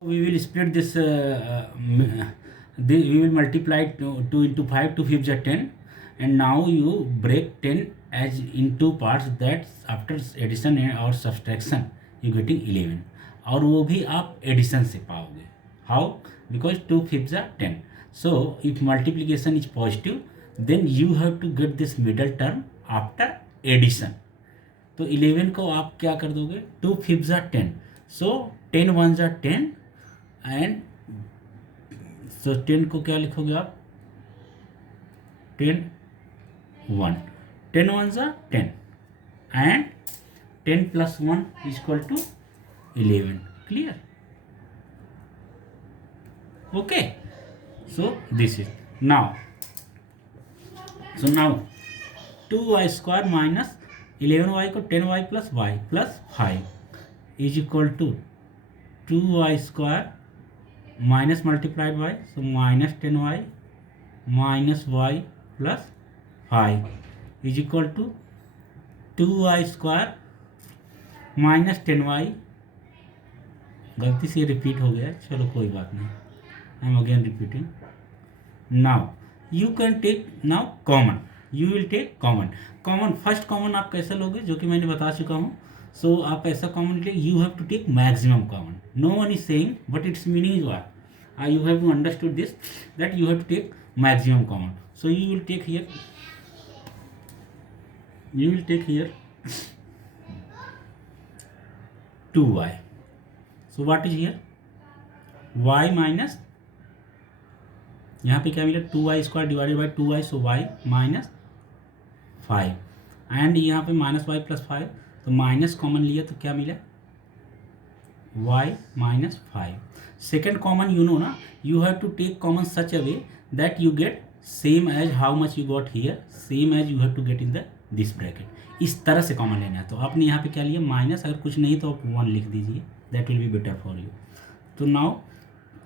We will split this, we will multiply 2 into 5, 2 fifths are 10, and now you break 10 as into parts, that after addition और subtraction you getting 11, और वो भी आप addition से पाओगे. How? Because 2 fifths are 10. So if multiplication is positive, then you have to get this middle term after addition. तो 11 को आप क्या कर दोगे, 2 fifths are 10, so 10 ones are 10, and so 10 को क्या लिखोगे आप, 10 1, 10 1 ज़ा 10, and 10 plus 1 is equal to 11. Clear? Okay, so this is now. So now 2y square minus 11y को 10y plus y plus 5 is equal to 2y square minus multiplied y, so minus 10y minus y plus 5 is equal to 2y square minus 10y. गलती से repeat हो गया, चलो कोई बात नहीं, I am again repeating. Now you can take now common, you will take common. Common, first common आप कैसे लोगे, जो कि मैंने बता चुका हूँ. सो आप ऐसा कॉमन ले, you have to take maximum common. No one is saying, but it's meaning is what, you have to understood this, that you have to take maximum common. So you will take here 2y. So what is here, y minus, यहाँ पे क्या मिला, 2y square divided by 2y, so y minus 5, and यहाँ पे minus y plus 5, तो minus common लिया तो क्या मिला, y minus 5. Second common, you know na, you have to take common such a way that you get same as how much you got here, same as you have to get in the this bracket. इस तरह से common लेना है. तो आपने यहाँ पे क्या लिया, माइनस, अगर कुछ नहीं तो आप 1 लिख दीजिए, that will be better for you. तो नाउ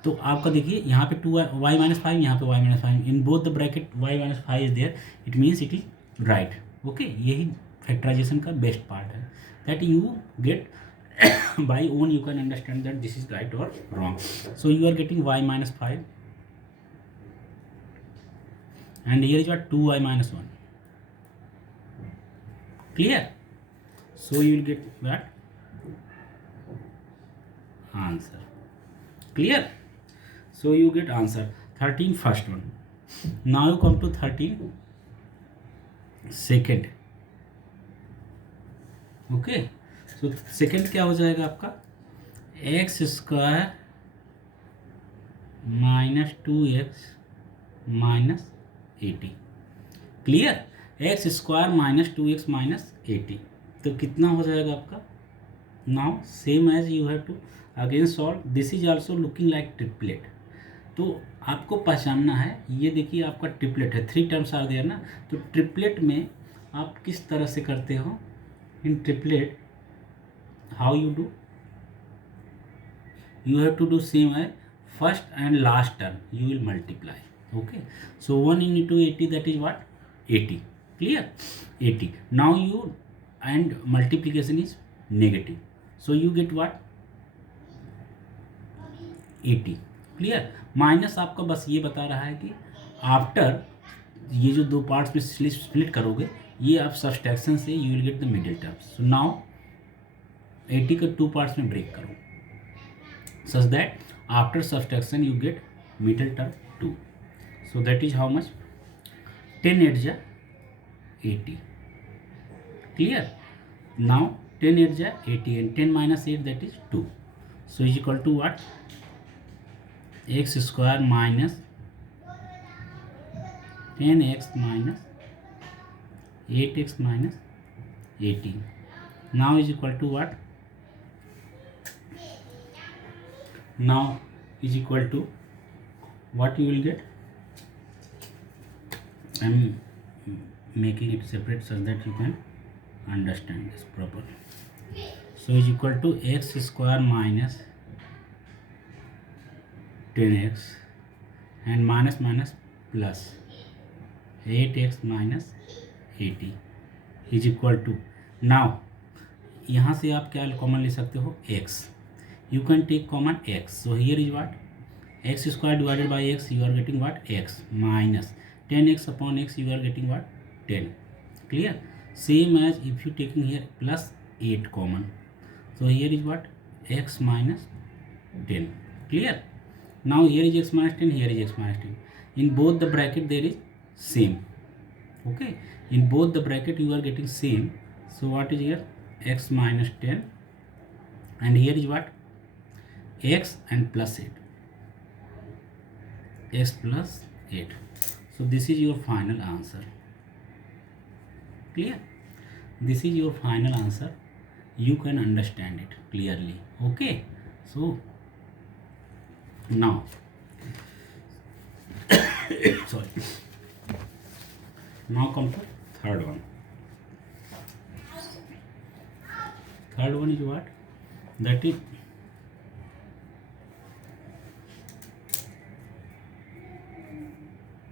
तो आपका देखिए यहाँ पे 2y माइनस 5, यहाँ पे y minus 5, in both the bracket y minus 5 is there, it means it is right. Okay, यही फैक्टराइजेशन का बेस्ट पार्ट है, that you get by own you can understand that this is right or wrong. So you are getting y minus 5, and here is what, 2y minus 1. Clear? So you will get that answer. Clear? So you get answer 13, first one. Now you come to 13, second. Okay, तो second क्या हो जाएगा आपका, x square minus 2x minus 80. Clear? X square minus 2x minus 80, तो कितना हो जाएगा आपका. Now same as you have to again solve. This is also looking like triplet. तो आपको पहचानना है, ये देखिए आपका ट्रिपलेट है, 3 टर्म्स आर देयर ना. तो ट्रिपलेट में आप किस तरह से करते हो, इन triplet how you do, you have to do same as first and last term, you will multiply. Okay, so 1 into 80, that is what, 80. Clear? 80. Now you, and multiplication is negative, so you get what, 80. Clear? Minus आपका बस ये बता रहा है कि after ये जो 2 parts में स्प्लिट करोगे, ये आप सब्सट्रैक्शन से you will get the middle term. So now 80 को 2 पार्ट्स में ब्रेक करो, such that after subtraction you get middle term 2. So that is how much, 10 8 जा 80. क्लियर? नाउ 10 8 जा 80, and 10 minus 8, that is 2. So is equal to what, x square minus 10x minus 8x minus 18. Now is equal to what, now is equal to what you will get, I am making it separate so that you can understand this properly. So is equal to x square minus 10x and minus minus plus 8x minus 80 is equal to, now यहाँ से आप क्या common ले सकते हो, x. you can take common x. So here is what? X square divided by x, you are getting what? X minus 10x upon x, you are getting what? 10. Clear? Same as if you taking here plus 8 common. So here is what? X minus 10. Clear? Now here is x minus 10, here is x minus 10. In both the bracket there is same. Okay? In both the bracket you are getting same. So what is here? X minus 10. And here is what? X and plus 8. X plus 8. So this is your final answer. Clear? This is your final answer. You can understand it clearly. Okay? So now sorry. Now come to third one. Third one is what? That is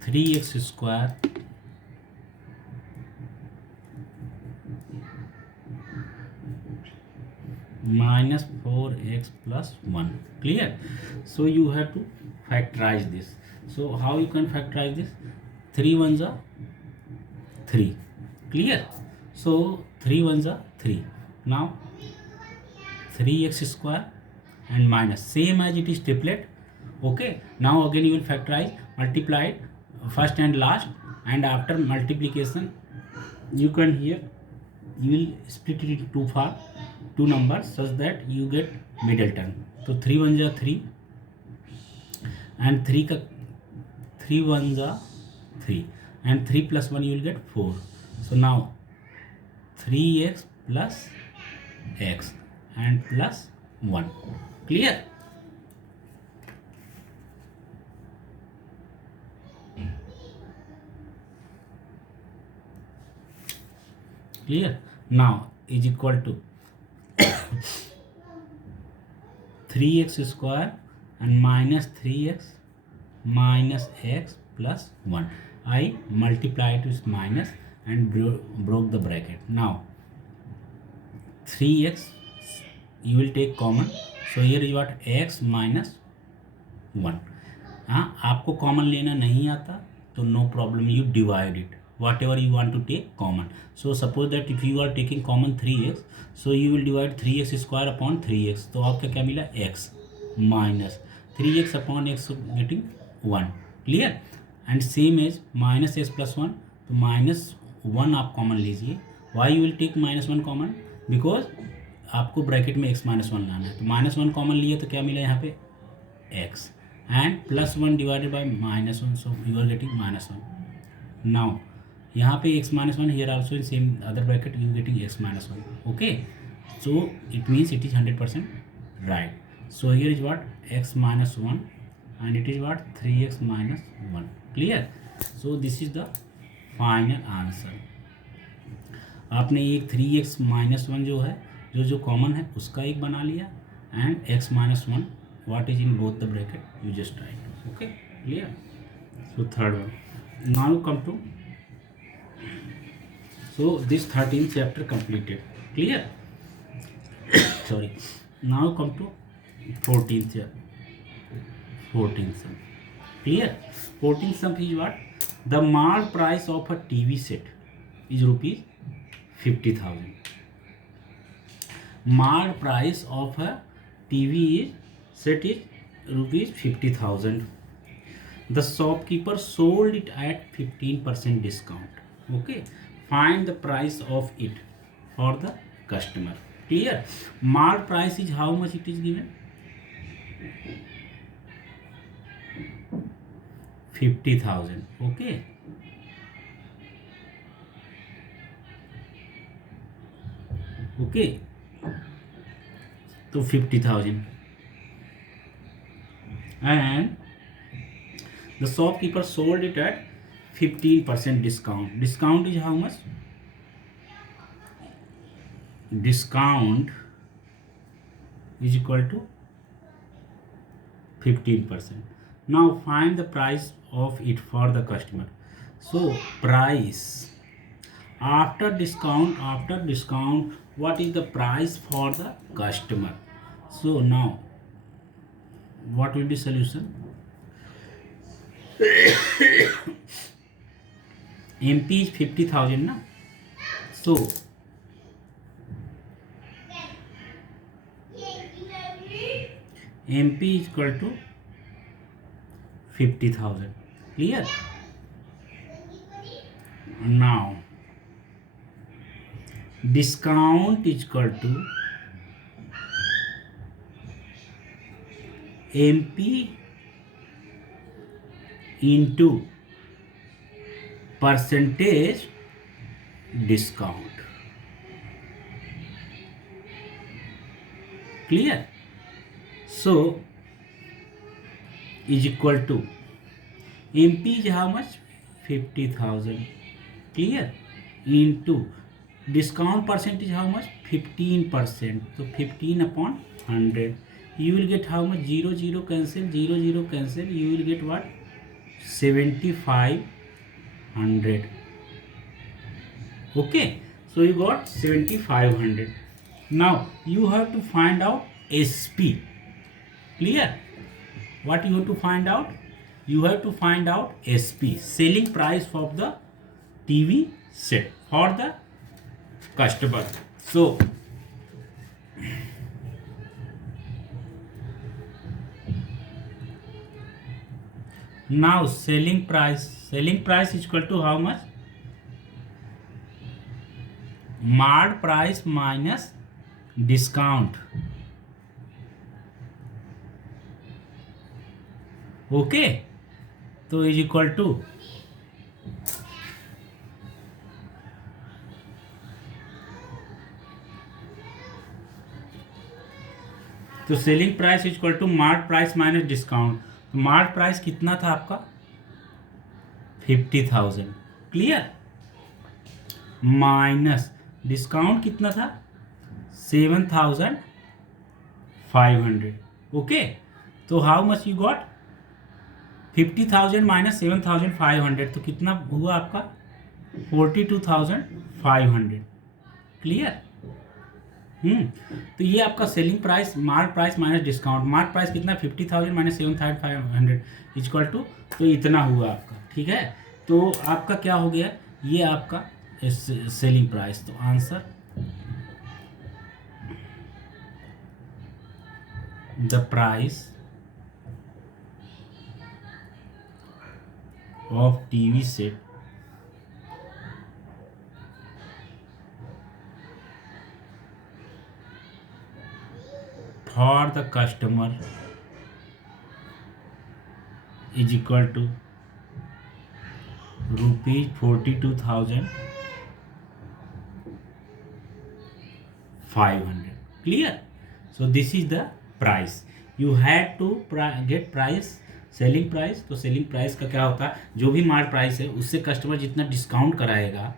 three x square minus 4x plus 1. Clear? So you have to factorize this. So how you can factorize this? 3 ones are 3. Clear? So 3 ones are 3. Now 3x square and minus, same as it is triplet. Okay, now again you will factorize, multiply it first and last, and after multiplication you can here you will split it into two numbers such that you get middle term. So 3 ones are 3 and 3 ones are 3 and 3 plus 1 you will get 4. So now 3x plus x and plus 1. Clear? Clear? Now is equal to 3x square and minus 3x minus x plus 1. I multiplied with minus and broke the bracket. Now 3x you will take common. So here is what? X minus 1. हाँ, आपको common लेना नहीं आता तो no problem, you divide it whatever you want to take common. So suppose that if you are taking common 3x, so you will divide 3x square upon 3x. तो आपका क्या मिला? x minus 3x upon x getting 1. Clear? And same as minus x plus 1, तो minus 1 आप common लीजिए. Why you will take minus 1 common? Because आपको bracket में x minus 1 लाना है. तो minus 1 कॉमन लिए तो क्या मिला यहाँ पे? x and plus 1 divided by minus 1, so you are getting minus 1. Now यहाँ पे x minus 1, here also in same other bracket you getting x minus 1. Okay, so it means it is 100% right. So here is what? X minus 1 and it is what? 3x minus 1. Clear? So this is the final answer. आपने एक 3x minus 1 जो है जो common है उसका एक बना लिया and x minus 1 what is in both the bracket you just write. Okay, clear? So third one. Now come to, so this 13th chapter completed. Clear? Sorry. Now come to 14th chapter. 14th sum. Clear? 14th sum is what? The marked price of a TV set is rupees 50,000. Marked price of a TV set is rupees 50,000. The shopkeeper sold it at 15% discount. Okay. Find the price of it for the customer. Clear? Marked price is how much it is given? 50,000. Okay. Okay. So 50,000. And the shopkeeper sold it at 15% discount. Discount is how much? Discount is equal to 15%. Now find the price of it for the customer. So price after discount, what is the price for the customer? So now what will be solution? MP is 50,000 na, so MP is equal to 50,000. Clear? Now discount is equal to MP into percentage discount. Clear? So is equal to MP is how much? 50,000. Clear? Into discount percentage how much? 15%. So 15 upon 100. You will get how much? 0 0 cancel, 0 0 cancel. You will get what? 7,500. Okay, so you got 7,500. Now you have to find out SP. Clear? What you have to find out? You have to find out SP, selling price of the TV set for the customer. So now selling price is equal to how much? Marked price minus discount. Okay, तो is equal to तो selling price is equal to mark price minus discount. Mark price कितना था आपका? 50,000. Clear? Minus discount कितना था? 7,500. Okay, तो how much you got? 50,000 minus 7,500 तो कितना हुआ आपका? 42,500. क्लियर? तो ये आपका selling price, mark price minus discount. Mark price कितना? 50,000 माइनस 7,500 इक्वल टू, तो इतना हुआ आपका. ठीक है, तो आपका क्या हो गया? ये आपका सेलिंग प्राइस. तो answer the price of TV set for the customer is equal to rupees 42,500. Clear? So this is the price. You had to get price, selling price. तो selling price का क्या होता है? जो भी मार्क प्राइस है उससे कस्टमर जितना डिस्काउंट कराएगा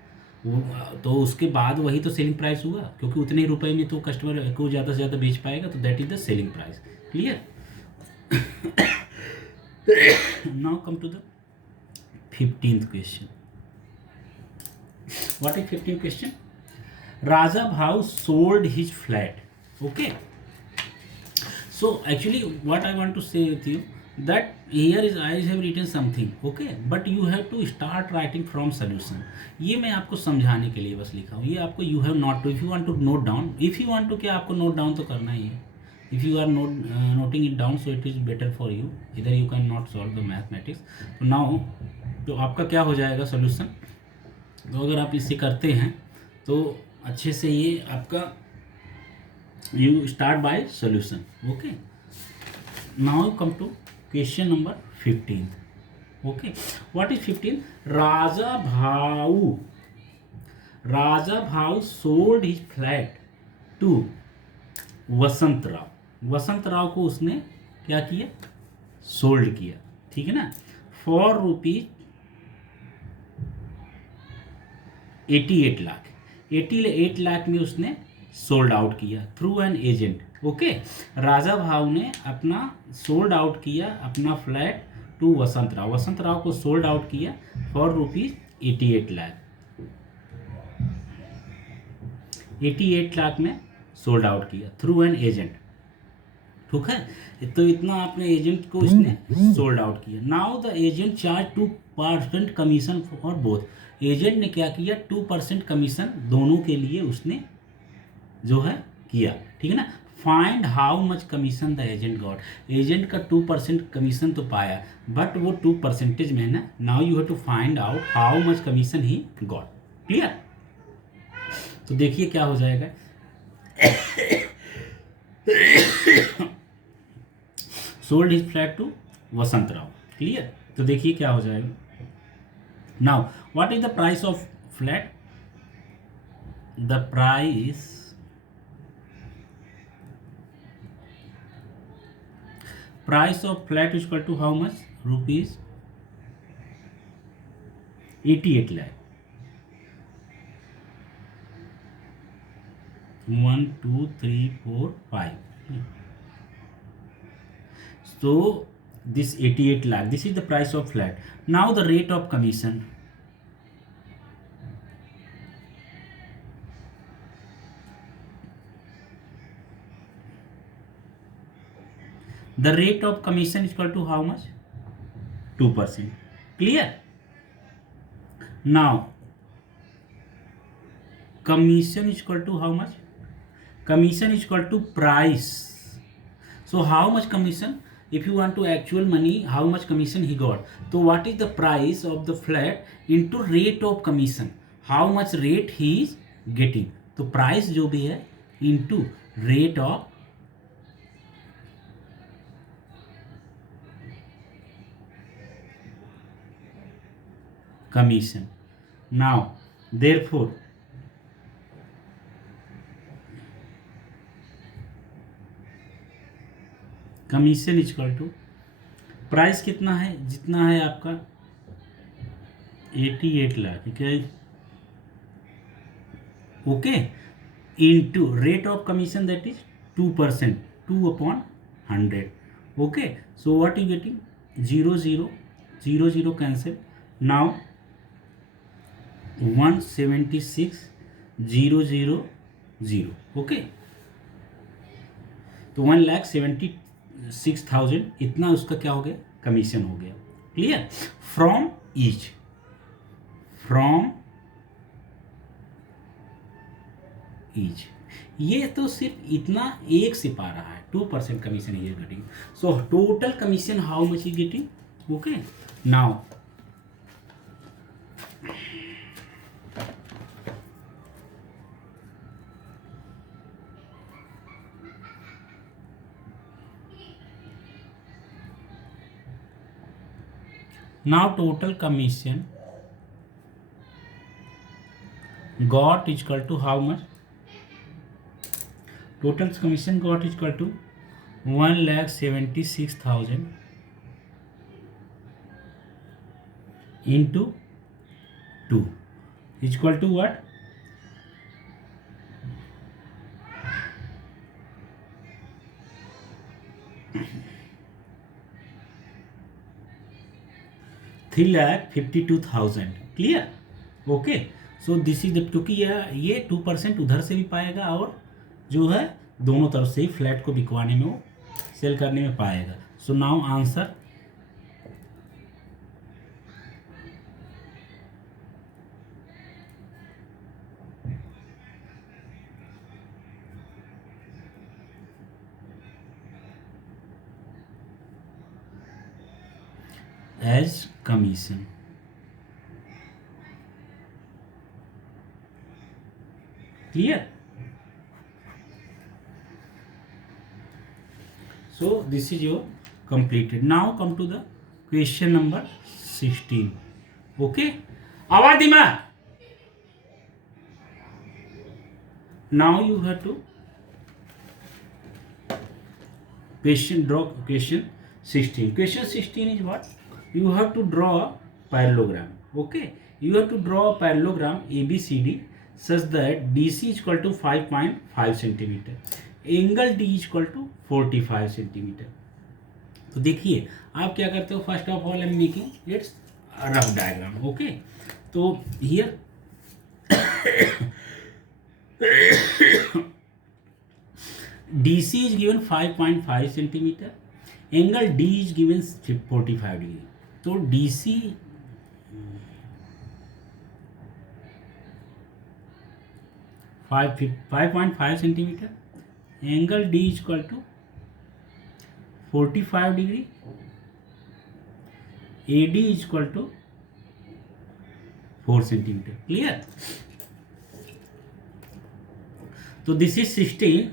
वो, तो उसके बाद वही तो सेलिंग प्राइस हुआ, क्योंकि उतने रुपए में तो कस्टमर को ज़्यादा से ज़्यादा बेच पाएगा. तो that is the selling price. Clear? Now come to the 15th question. What is 15th question? Raja Bhav sold his flat. Okay, so actually what I want to say with you that here is I have written something, okay, but you have to start writing from solution. ये मैं आपको समझाने के लिए बस लिखा हूँ. ये आपको you have not to, if you want to note down, if you want to, क्या आपको note down तो करना ही है. If you are noting it down, so it is better for you. Either you can not solve the mathematics. So now तो आपका क्या हो जाएगा solution. तो अगर आप इसे करते हैं तो अच्छे से ये आपका you start by solution. Okay, now come to question number 15. Okay, what is 15? राजा भाव sold his flat to वसंत राव. वसंत राव को उसने क्या किया? सोल्ड किया. ठीक है ना, फॉर रुपीज 88 लाख. 88 लाख में उसने सोल्ड आउट किया थ्रू एन एजेंट. ओके, राजा भाव ने अपना सोल्ड आउट किया अपना फ्लैट टू वसंत राव. वसंत राव को सोल्ड आउट किया फॉर रुपीज 88 लाख. 88 लाख में सोल्ड आउट किया थ्रू एन एजेंट ठीक है। तो इतना आपने एजेंट को इसने सोल्ड आउट किया। Now the agent charge 2% commission for both. Agent ने क्या किया, 2% कमीशन दोनों के लिए उसने जो है किया, ठीक है ना। Find how much commission the agent got. Agent का 2% कमीशन तो पाया, बट वो 2% में है ना। Now you have to find out how much commission he got. Clear. तो देखिए क्या हो जाएगा, sold his flat to Vasant Rao. Clear. तो देखिए क्या हो जाएगा। Now what is the price of flat, the price of flat is equal to how much, rupees 88 lakh। 1 2 3 4 5। So this 88 lakh, this is the price of flat. Now the rate of commission, the rate of commission is equal to how much, 2%. Clear. Now commission is equal to how much, commission is equal to price. So how much commission, if you want to actual money, how much commission he got, so what is the price of the flat into rate of commission, how much rate he is getting। तो price जो भी है into rate of commission। Now therefore commission equal to price कितना है, जितना है आपका 88 लाख, ठीक है, okay, into rate of commission that is 2%, 2/100। Okay, so what you getting, 0 0 0 0 cancel. Now 176,000। Okay, तो 1,76,000 इतना उसका क्या हो गया, कमीशन हो गया। क्लियर। फ्रॉम ईच ये तो सिर्फ इतना एक से पा रहा है, 2% commission he getting. So total commission how much is getting. Okay, now total commission got is equal to how much, total commission got is equal to 1,76,000 into 2 is equal to what, 3,52,000। Clear. Okay, so this is the, क्योंकि ये 2% उधर से भी पाएगा और जो है दोनों तरफ से ही फ्लैट को बिकवाने में, वो सेल करने में पाएगा। So now answer as commission. Clear. so this is your completed। now come to the question number 16। okay, आवाज दिमा। now you have to draw question 16। question 16 is what, you have to draw a parallelogram। okay, you have to draw a parallelogram ABCD such that DC is equal to 5.5 centimeter, angle D is equal to 45 centimetre. तो देखिए आप क्या करते हो, first of all I am making its rough diagram. Okay, तो here DC is given 5.5 centimetre, angle D is given 45 degree. तो DC 5.5 centimetre, angle D is equal to 45 degree, AD is equal to 4 centimetre. Clear? तो this is 16.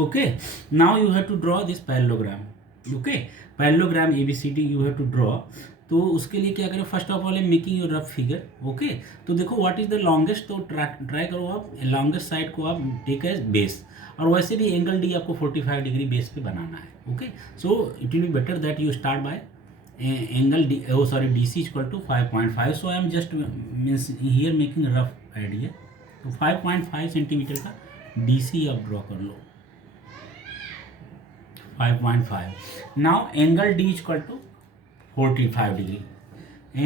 Okay, now you have to draw this parallelogram. Okay, parallelogram ABCD you have to draw. तो उसके लिए क्या करें, first of all है making your rough figure. Okay, तो देखो what is the longest, तो ट्राई करो आप लॉन्गेस्ट साइड को आप टेक एज बेस, और वैसे भी एंगल डी आपको 45 डिग्री बेस पे बनाना है. Okay, so it will be better that you start by angle D, sorry DC equal to 5.5. So I am just means here making rough idea. तो 5.5 centimetre का DC आप draw कर लो. 5.5. Now angle D is equal to 45 degree.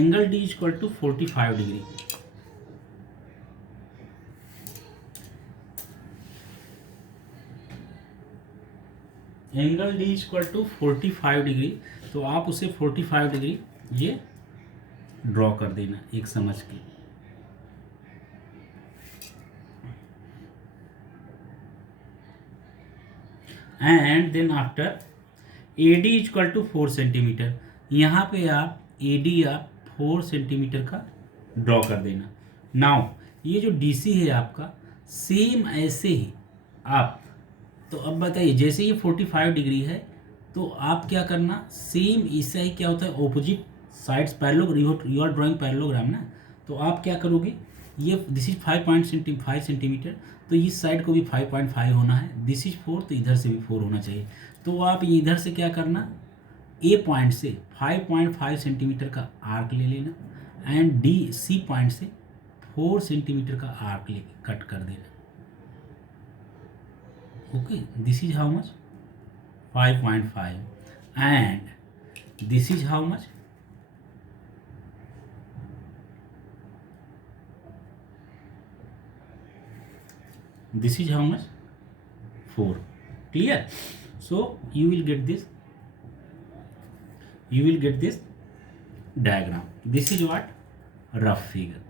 Angle D is equal to 45 degree. Angle D is equal to 45 degree. तो आप उसे 45 degree ये draw कर देना एक समझ के. And then after AD is equal to 4 centimetre. यहाँ पे आप AD आप 4 सेंटीमीटर का ड्रॉ कर देना. नाउ ये जो DC है आपका सेम ऐसे ही आप, तो अब बताइए जैसे ये 45 डिग्री है तो आप क्या करना, सेम इससे ही क्या होता है opposite sides parallel, you are drawing parallelogram ना, तो आप क्या करोगे, ये दिस इज 5 सेंटीमीटर, तो इस साइड को भी 5.5 होना है, दिस इज 4, तो इधर से भी 4 होना चाहिए. तो आप इधर से क्या करना, A पॉइंट से 5.5 सेंटीमीटर का आर्क ले लेना एंड C पॉइंट से 4 सेंटीमीटर का आर्क लेके कट कर देना. Okay, this is how much 5.5 and this is how much, this is how much 4. Clear? So you will get this diagram. This is what rough figure.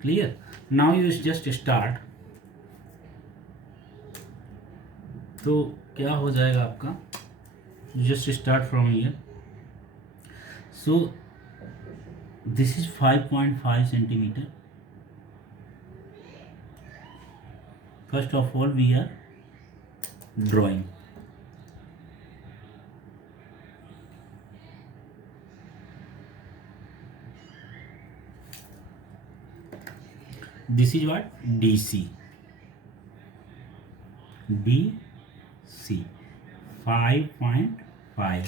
Clear? Now you just start. तो क्या हो जाएगा आपका, just start from here. So this is 5.5 centimeter. First of all we are drawing. This is what DC. 5.5.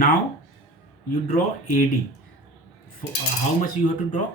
Now you draw AD. How much you have to draw?